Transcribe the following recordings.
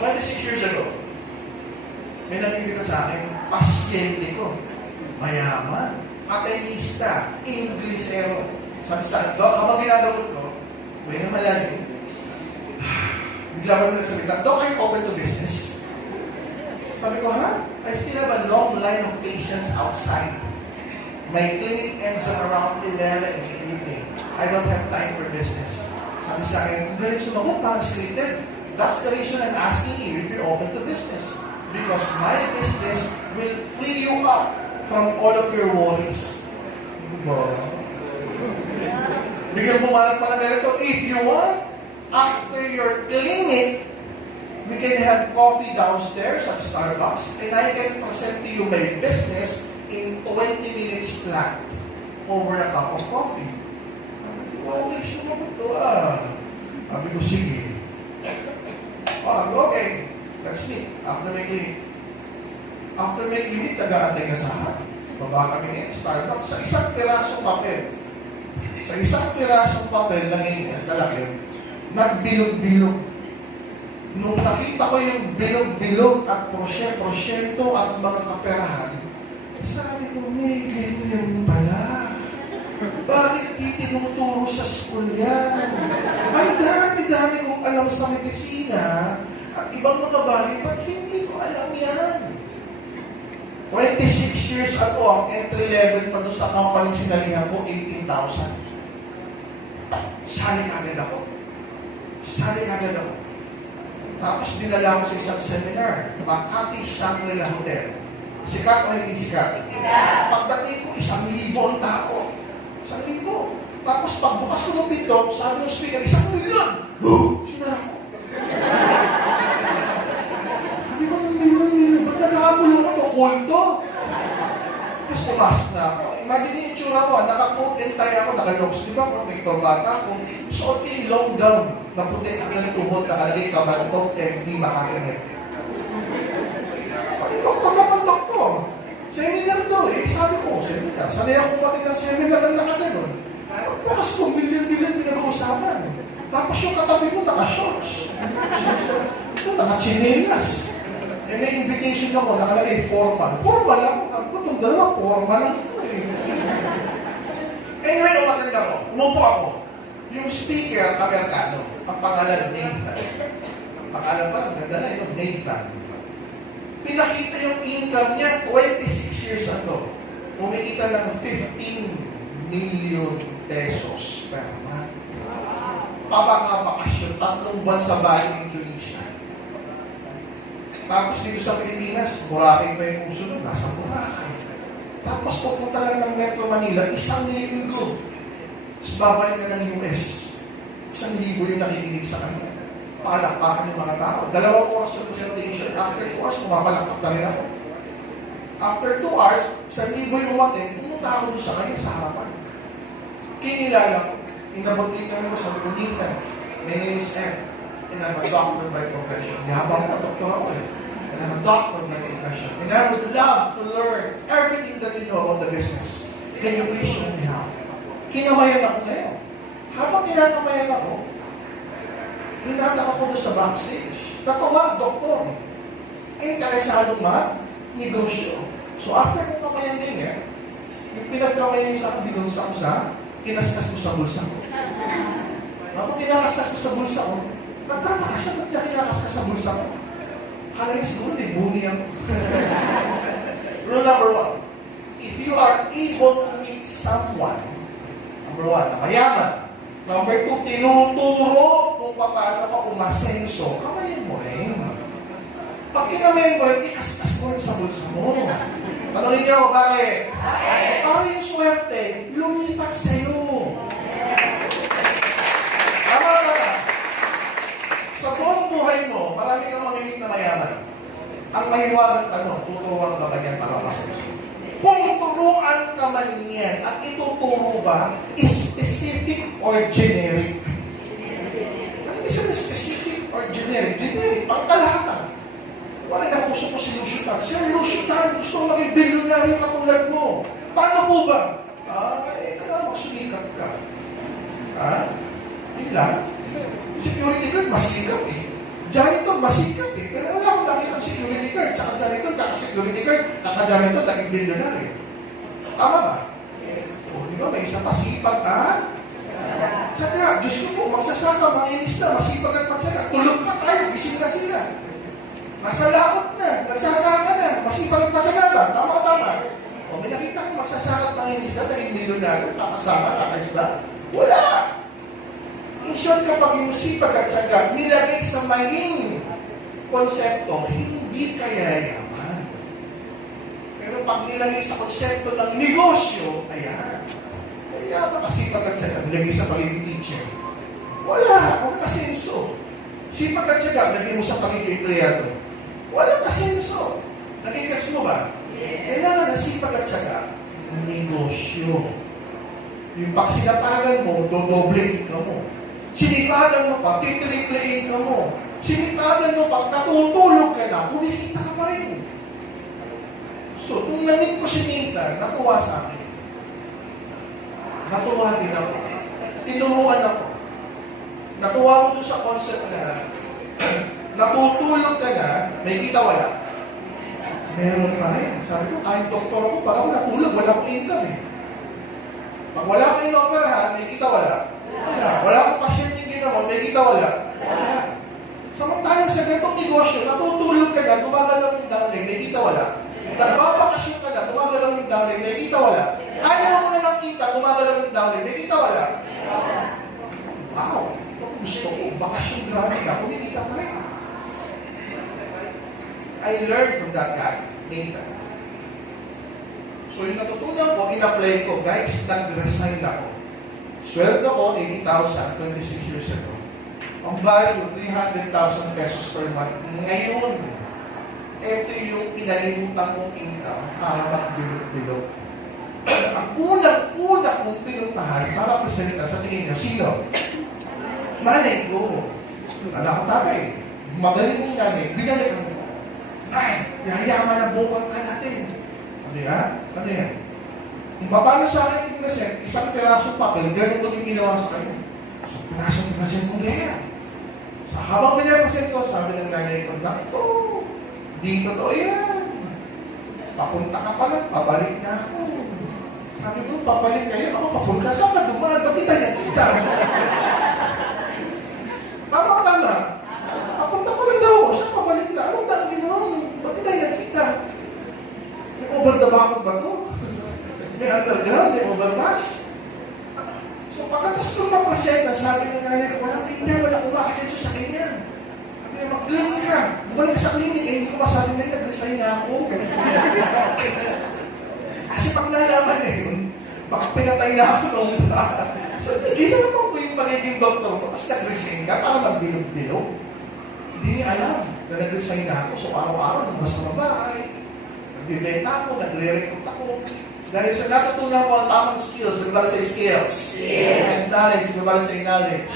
26 years ago, may nabibigay sa akin, pasyente ko, mayaman, atenista, Inglesero. Sabi sa akin, Dok, habang ginagawa ko, may na malalim. Bigla ko na nagsalita, Dok, are you open to business? Sabi ko, ha? I still have a long line of patients outside. My clinic ends at around 11 in the evening. I don't have time for business. Sabi sa akin, galing sumagot, parang scripted. That's the reason I'm asking you if you're open to business. Because my business will free you up from all of your worries. Bigyan mo man pala ganito, if you want, after your clinic, we can have coffee downstairs at Starbucks, and I can present to you my business in 20 minutes flat over a cup of coffee. Sabi ko, sumagot to Sabi ko, sige. Okay, let's meet. After my clinic, taga-antay ka sa akin. Baba kami ngayon, Starbucks, sa isang pirasong papel. Sa isang pirasong papel na ngayon, kalaki, nagbilog-bilog. Nung nakita ko yung bilog-bilog at prosyento at mga kaperahan, sabi ko, may ganyan pala. Bakit di tinuturo sa school yan? Ang dami-dami kong alam sa medisina at ibang mga bagay, ba't hindi ko alam yan? 26 years ago, ang entry level pa doon sa company sinalihan ko, 18,000. Sali agad ako. Tapos dinala ko sa isang seminar, Makati Shangri-La Hotel. Sikat o hindi sikat? Pagdating ko, 1,000 ang tao. 1,000. Tapos pagbukas ko ng pinto, sabi ng speaker, 1,000,000! Sinara ko. Sabi ko, 1,000,000. Ba't nagkakabulong ako? Kulto? Tapos pumasok na ako. Imagine yung itsura ko, naka-coat and tie ako, naka-longs. Di ba? Kung may torbata ako, suot yung long gown na puti ang nagtubot, nakalagay kabantok, hindi makakinig. Doktor naman, doktor. Seminar to sabi ko, seminar. Sanay ako umatid ng seminar ang nakaganon. Bukas kong bilyon-bilyon pinag-uusapan. Tapos yung katabi mo, naka-shorts. Ito, naka-chinelas. May invitation ako, nakalagay formal. Formal ako. Itong dalawa, formal lang ito Anyway, umatid ako. Umupo ako. Yung speaker, Amerikano. Ang pangalan, Nathan. Pangalan pa lang, ganda na yun, Nathan. Pinakita yung income niya 26 years ago. Kumikita ng 15 million pesos per month. Papakabakasyon, 3 buwan sa Bali, Indonesia. Tapos dito sa Pilipinas, Boracay pa yung uso nun, nasa Boracay. Tapos pupunta lang ng Metro Manila, 1 linggo. Tapos babalik na ng US. 1,000 yung nakikinig sa kanya. Palakpakan yung mga tao. 2 oras yung presentation. After 2 hours, pumapalakpak na rin ako. After 2 hours, 1,000 yung umatin, pumunta ako doon sa kanya sa harapan. Kinilala ko. Inabot-ling namin ko sa Nathan. My name is Ed. And I'm a doctor by profession. Yabang na, doktor ako And I'm a doctor by profession. And I would love to learn everything that you know about the business. Can you please show me how? Kinamayan ako ngayon. Habang kinamayan ako, hinatak ako doon sa backstage. Natuwa, doktor. Interesadong negosyo. So after kong kamayan din yung pinagkamayan sa akin, binunsa ko sa, kinaskas ko sa bulsa ko. Habang kinakaskas ko sa bulsa ko, nagtataka siya, ba't niya kinakaskas sa bulsa ko? Kala niya siguro, may buni yan. Rule number 1, if you are able to meet someone, number 1, na mayaman. Number 2, tinuturo kung paano ka umasenso. Kamayan mo rin. Pag kinamayan mo rin, ikaskas mo rin sa bulsa mo. Tanongin niyo, bakit? Para yung swerte, lumipat sa'yo. Tama ka na. Sa buong buhay mo, marami kang mamimit na mayaman. Ang mahiwagang tanong, tuturuan ka ba niyan para masenso? Kung turuan ka man yan, at ituturo ba, specific or generic? Ano ibig sabihin specific or generic? Generic, pangkalahatan. Wala na gusto ko si Lucio Tan. Sir Lucio Tan, gusto ko maging bilyonaryo katulad mo. Paano po ba? Kailangan magsumikat ka. Yun lang. Security guard, mas ikaw Janitor, masikap eh. Pero wala akong nakita security guard, tsaka janitor, tsaka security guard, tsaka janitor, naging billionaire. Tama ba? O, di ba? May isang pasipag, ha? Tsaka, Diyos ko po, magsasaka, manginis na, masipag at magsaka. Tulog pa tayo, gising na sila. Nasa laot na, nagsasaka na, masipag at magsaka ba? Tama o tama? O, may nakita ko magsasaka at manginis na, naging billionaire, kakasama, kakaisda. Wala! In short, kapag yung sipag at syaga nilagay sa maling konsepto, hindi kaya yaman. Pero pag nilagay sa konsepto ng negosyo, ayan. Kaya makasipag at syaga, nilagay sa pagiging teacher. Wala kasenso. Sipag at syaga, nilagay mo sa pagiging empleyado. Wala kasenso. Nakikats mo ba? Yes. Kailangan na sipag at syaga, negosyo. Yung pag sinatagan mo, dodoblein ka mo. Sinitagan mo pa, titriplein ka mo. Sinitagan mo pa, natutulog ka na, kumikita ka pa rin. So, nung nangit ko si Nathan, natuwa sa akin. Natuwa din ako. Tinuruan ako. Natuwa ko doon sa concept na natutulog ka na, may kita wala. Meron pa rin. Sabi ko, kahit doktor ako, pag ako natulog, wala akong income eh. Pag wala akong inoperahan, may kita wala. Wala. Wala akong pasyente yung ginamot, may kita wala. Wala. Samantalang sa ganitong negosyo, natutulog ka na, gumagalaw yung downline, may kita wala. Nagbabakasyon ka na, gumagalaw yung downline, may kita wala. Kaya mo na nakita, gumagalaw yung downline, may kita wala. Wow. Gusto ko, bakasyon grabe ka, kumikita pa rin. I learned from that guy, Nathan. So yung natutunan ko, in-apply ko, guys, nag-resign ako. Sweldo ko, 80,000, 26 years ago. Ang value, 300,000 pesos per month. Ngayon, ito yung pinalimutan kong income para mag-bilog-bilog. Ang unang-una kong pinuntahan para presenta sa tingin niyo, sino? Nanay ko. Anak ko tatay. Magaling mong nanay. Binalik mo. Ay, yayaman na bukal ka natin. Ano yan? Ano yan? Kung paano sa akin yung present, isang pirasong papel, ganun ko yung ginawa sa kanya. Isang pirasong present mo ganyan. Sa habang pinapresent ko, sabi ng nanay ko, "Nakto, di totoo yan. Papunta ka pala, pabalik na ako." Sabi ko, "Papalik kayo, ako papunta. Saan ka dumaan? Ba't kita nakita?" Tama o tama? Papunta ko lang daw. Saan pabalik na? Anong dami gano'n? Ba't kita nakita? May over the back ba ito? May underground, may overpass. So, pagkatas ko mapasyenta, sabi ng nanay ko, walang tingnan, wala kumakasenso sa kanya. Sabi niya, mag-clinic ka. Bumalik ka sa clinic, eh, hindi ko masabi na yun, nag-resign na ako. Kasi pag nalaman na yun, baka pinatay na ako noong so, ginawa ko yung pagiging doktor ko, tapos nag-resign ka para magbilog-bilog. Hindi niya alam na nag-resign na ako. So, araw-araw, nagbas na babae, nagbibenta ako, nagre-recruit ako. Dahil sa natutunan ko ang tamang skills, nagbala sa skills. And knowledge, nagbala sa knowledge.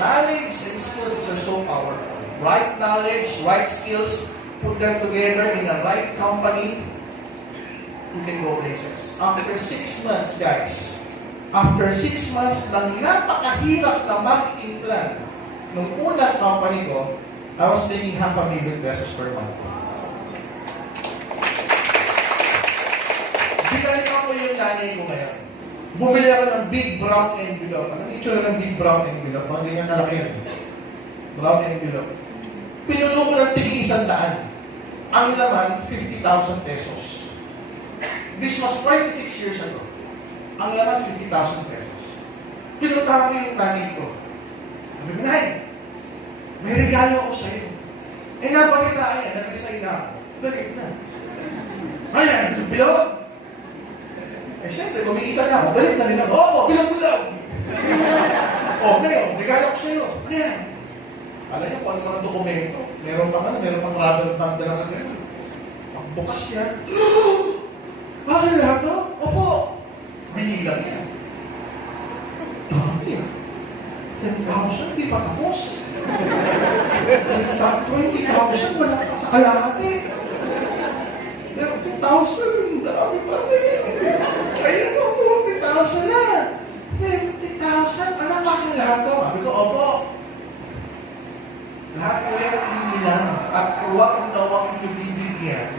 Knowledge and skills are so powerful. Right knowledge, right skills, put them together in a right company, you can go places. After 6 months, guys, after 6 months ng napakahirap na marketing plan ng unang company ko, I was making $500,000 pesos per month. Binalikan ko yung nanay ko ngayon. Bumili ako ng big brown envelope. Anong itsura ng big brown envelope? Mga ganyan kalaki yan. Brown envelope. Pinuno ko ng tigil 100. Ang laman, 50,000 pesos. This was 26 years ago. Ang laman, 50,000 pesos. Pinuntahan ko yung nanay ko. Sabi ko, "Nay, may regalo ako sa'yo." Eh, nabalitaan niya, nag-resign na ako. Galit na. Ayan, bilog. Eh, syempre, kumikita na ako. Galit na rin ako. Oo, bilog-bilog. Ngayon, regalo ko sa'yo. Ano yan? Alam niyo kung ano mga dokumento. Meron pang rubber band na nakagano. Pagbukas yan. Bakit lahat no? Opo. Binilang yan. Dami yan. 10,000, hindi pa tapos. 20,000, wala pa sa kalahati. 30,000, dami pa rin. Kaya mo, 40,000 na. 50,000, alam ba kang lahat to? Sabi ko, opo. Lahat ko yan, At huwag na huwag nyo bibigyan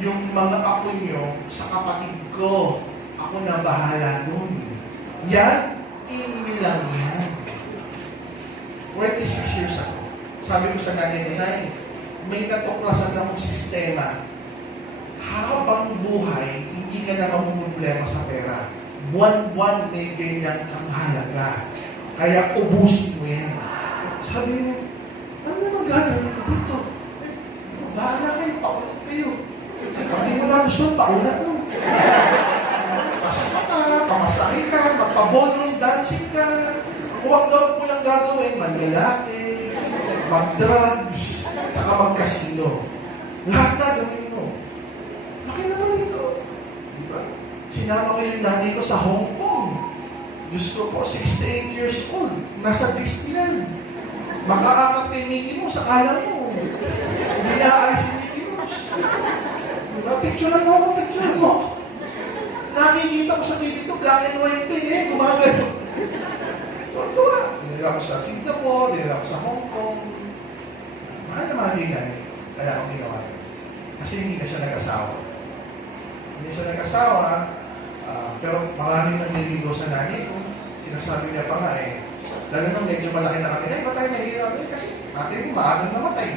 yung mga apo nyo sa kapatid ko. Ako na bahala dun. Yan, lang yan. 26 years ako. Sabi ko sa nanay, may natuklasan akong sistema. Habang buhay, hindi ka na mamumblema sa pera. Buwan-buwan may ganyan kang halaga. Kaya ubusin mo yan. Sabi niya, ano naman gagawin ko dito? Bahala kayo, paulat kayo. Pati mo na gusto, paulat mo. Pasma ka, pamasahe ka, magpaballroom dancing ka. Huwag daw mo lang gagawin, manlalaki, mag-drugs, saka mag-casino. Lahat na gawin mo. Laki naman ito. Diba? Sinama ko yung nanay ko sa Hong Kong. Diyos ko po, 68 years old. Nasa Disneyland. Makaakap kay Mickey Mouse, akala mo. Hindi na-aalis si Mickey Mouse. Diba? Picturean mo ako, picturean mo. Nakikita ko sa TV ito, black and white din eh, gumagano. Tuwa. Dinala ko sa Singapore, dinala ko sa Hong Kong. Mahal na mga din yan eh. Kaya ako ginawa. Kasi hindi na siya nag-asawa. Hindi siya nag-asawa, pero maraming nanliligaw sa nanay ko. Sinasabi niya pa nga eh, lalo nang medyo malaki na kami, ay, matay na hirap eh, kasi natin yung maagang namatay.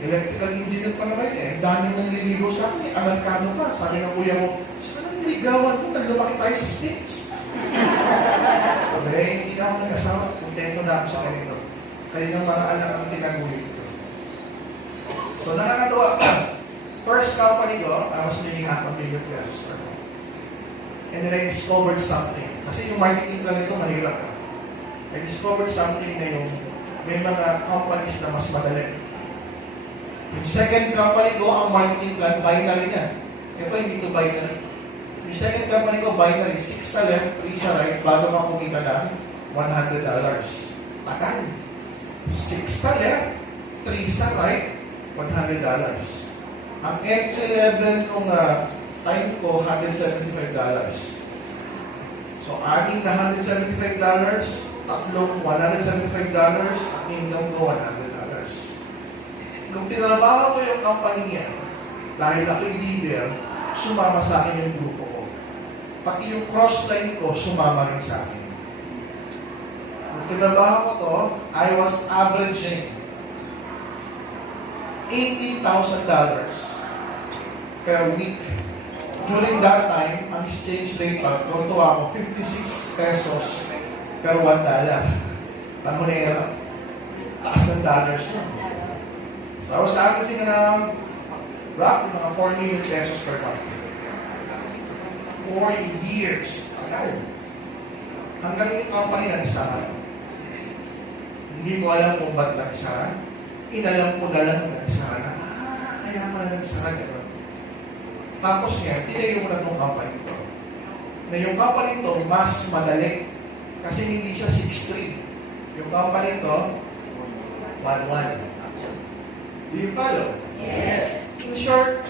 Electrical engineer pa naman eh, daming nanliligaw sa akin, Amerikano pa. Sabi ng kuya ko, saan ang niligawan mo? Naglumaki tayo sa States. Sabi, hindi na ako nag-asawa, kontento na ako sa kanito. Kayo ng mga anak ang tinaguhin ko. So, nakakatawa. First company ko, I was making $500,000 per month. And then I discovered something. Kasi yung marketing plan nito, mahirap ka. I discovered something na yung may mga companies na mas madali. Yung second company ko, ang marketing plan, binary niya. Ito, hindi ito binary. Yung second company ko, binary, 6 sa left, 3 sa right, bago ka kumita ng $100. Tagal. 6 sa left, 3 sa right, $100. Ang entry level nung time ko, $175. So, aning na $175, tatlong $175, ang income ko $100. Nung tinrabaho ko yung company niya, dahil ako yung leader, sumama sa akin yung grupo ko. Pati yung crossline ko, sumama rin sa akin. Nung tinrabaho ko to, I was averaging $18,000 per week. During that time, ang exchange rate pa, tuto ako, 56 pesos per $1. Tamonera. Taas ng dollars na. So I was averaging around roughly mga 4 million pesos per month. 4 years. Agad. Hanggang yung company nag-isara. Hindi mo alam kung ba't nag-isara. Inalam ko na lang nag-isara na, kaya pala nag-isara gano'n. Tapos nga, tinayo ko na itong company ko. Na yung company to, mas madali. Kasi hindi siya 6'3". Yung company to, 1'1". Do you follow? Yes. In short,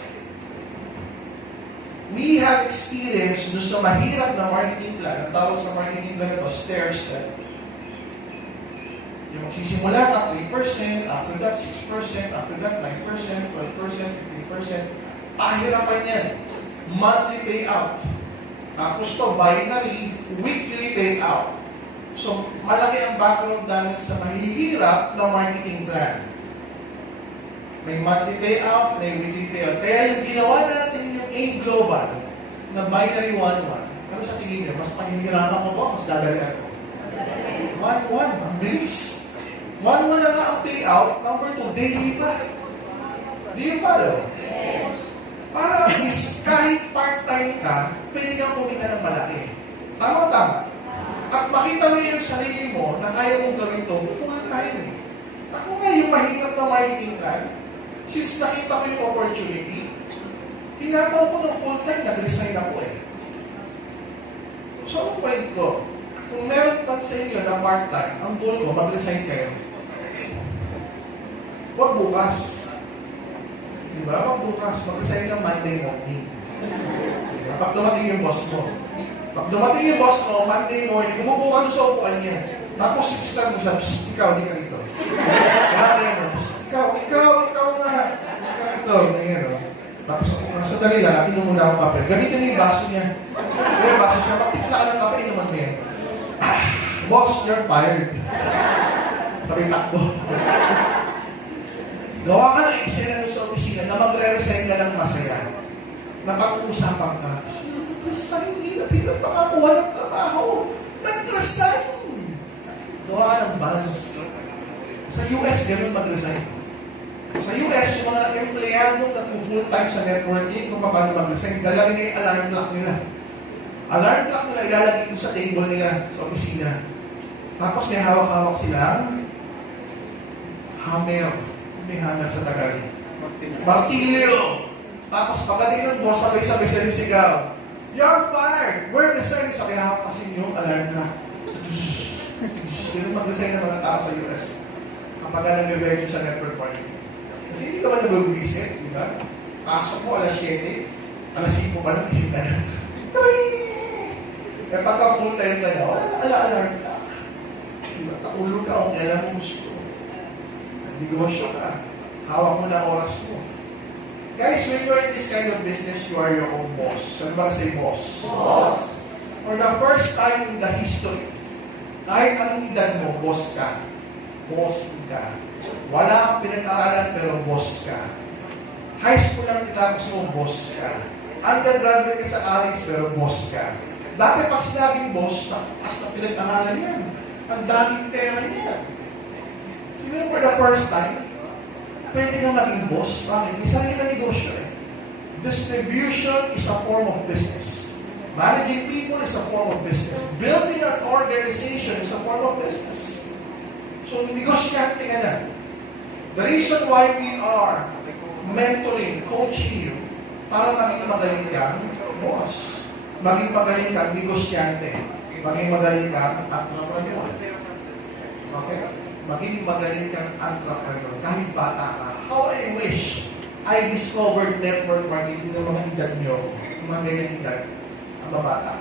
we have experience doon sa mahirap na marketing plan. Ang tawag sa marketing plan ito, stair step. Yung magsisimula ka 3%, after that 6%, after that 9%, 12%, 15%. Pahirapan yan. Monthly payout. Tapos to, binary, weekly payout. So, malaki ang background namin sa mahihirap na marketing plan. May monthly payout, may weekly payout. Kaya yung ginawa natin yung A Global na binary 1-1, ano sa tingin niyo? Mas pahihirapan ko ba? Mas dadagan ko? 1-1, ang bilis. 1-1 na nga ang payout, number 2, daily pa. Do you follow? Yes. Para at least, kahit part-time ka, pwede kang kumita ng malaki. Tama-tama. At makita mo yung sarili mo na kaya mong gawin ito full-time. Ako nga yung mahirap na marketing plan, since nakita ko yung opportunity, tinataw ko ng full-time, nag-resign ako eh. So, ang point ko, kung meron pa sa inyo na part-time, ang goal ko, mag-resign kayo. Huwag bukas. Diba? Huwag bukas. Mag-resign ng Monday morning. Diba? Pag dumating yung boss mo. Pag dumating yung boss mo, Monday morning, umupo ka doon sa upuan niya. Tapos, 6 lang mo sabi, ikaw, di ka rito. Kaya ikaw, Tapos ako, sandali lang, inom muna akong kape. Gamitin mo yung baso niya. Kaya yung baso siya, magtipla ka ng kape, inuman mo yan. Boss, you're fired. Sabi takbo. Gawa ka ng eksena sa opisina na magre-resign ka ng masaya. Napag-uusapan ka. Resign, hindi na pinapakakuha ng trabaho. Nag-resign. Gawa ka ng buzz. Sa US, ganun mag-resign. Sa US, yung mga empleyado na full-time sa networking, kung paano mag-resign, dala rin yung alarm clock nila. Alarm clock nila, ilalagay ko sa table nila, sa opisina. Tapos may hawak-hawak silang hammer. May hammer sa Tagal. Martilyo. Tapos pagdating ng boss, sabay-sabay siya sigaw. You're fired! We're resigning. Sabi hawak kasi yung alarm clock. Ganun mag-resign ng mga tao sa US. Kapag nag-review sa network marketing. Kasi hindi ka ba nag-visit, di ba? Pasok mo alas 7, alas 5 pa lang, isip ka na. Eh pagka full time ka na, alarm ka. Diba? Takulog ka kung kailan mo gusto. Negosyo ka. Hawak mo na oras mo. Guys, when you're in this kind of business, you are your own boss. Ano ba say boss? Boss. For the first time in the history, kahit anong edad mo, boss ka. Boss ka. Wala kang pinag-aralan pero boss ka. High school lang tinapos mo, boss ka. Undergraduate ka sa college pero boss ka. Dati pag sinabing boss, taas na pinag-aralan yan. Ang daming pera niya. Sino for the first time, pwede na maging boss. Bakit? May sarili na negosyo eh. Distribution is a form of business. Managing people is a form of business. Building an organization is a form of business. So, negosyante ka na. The reason why we are mentoring, coaching you, para maging magaling kang boss. Maging magaling kang negosyante. Maging magaling kang entrepreneur. Okay? Maging magaling kang entrepreneur. Kahit bata ka. How I wish I discovered network marketing ng mga edad nyo. Yung mga ganyan edad. Ang babata.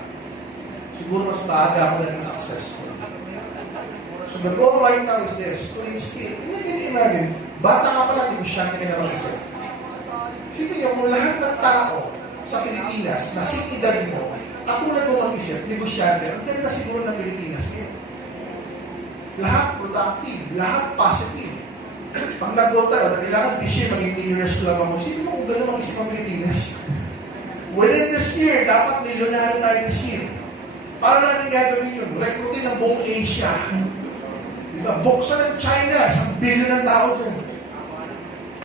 Siguro mas maaga ako na successful. So the goal right now is this, to instill. Imagine, bata ka pala, negosyante ka na mag-isip. Isipin niyo, kung lahat ng tao sa Pilipinas, na edad mo, katulad mo mag-isip, negosyante, ang ganda siguro ng Pilipinas ngayon. Lahat productive, lahat positive. Pag nag-grow tayo, kailangan this year, maging millionaires lang ako. Isipin mo kung gano'n mag-isip ang Pilipinas. Within this year, dapat milyonaryo tayo this year. Para natin gagawin yun, recruitin ng buong Asia. Diba? Buksan ng China, 1 billion ng tao dyan.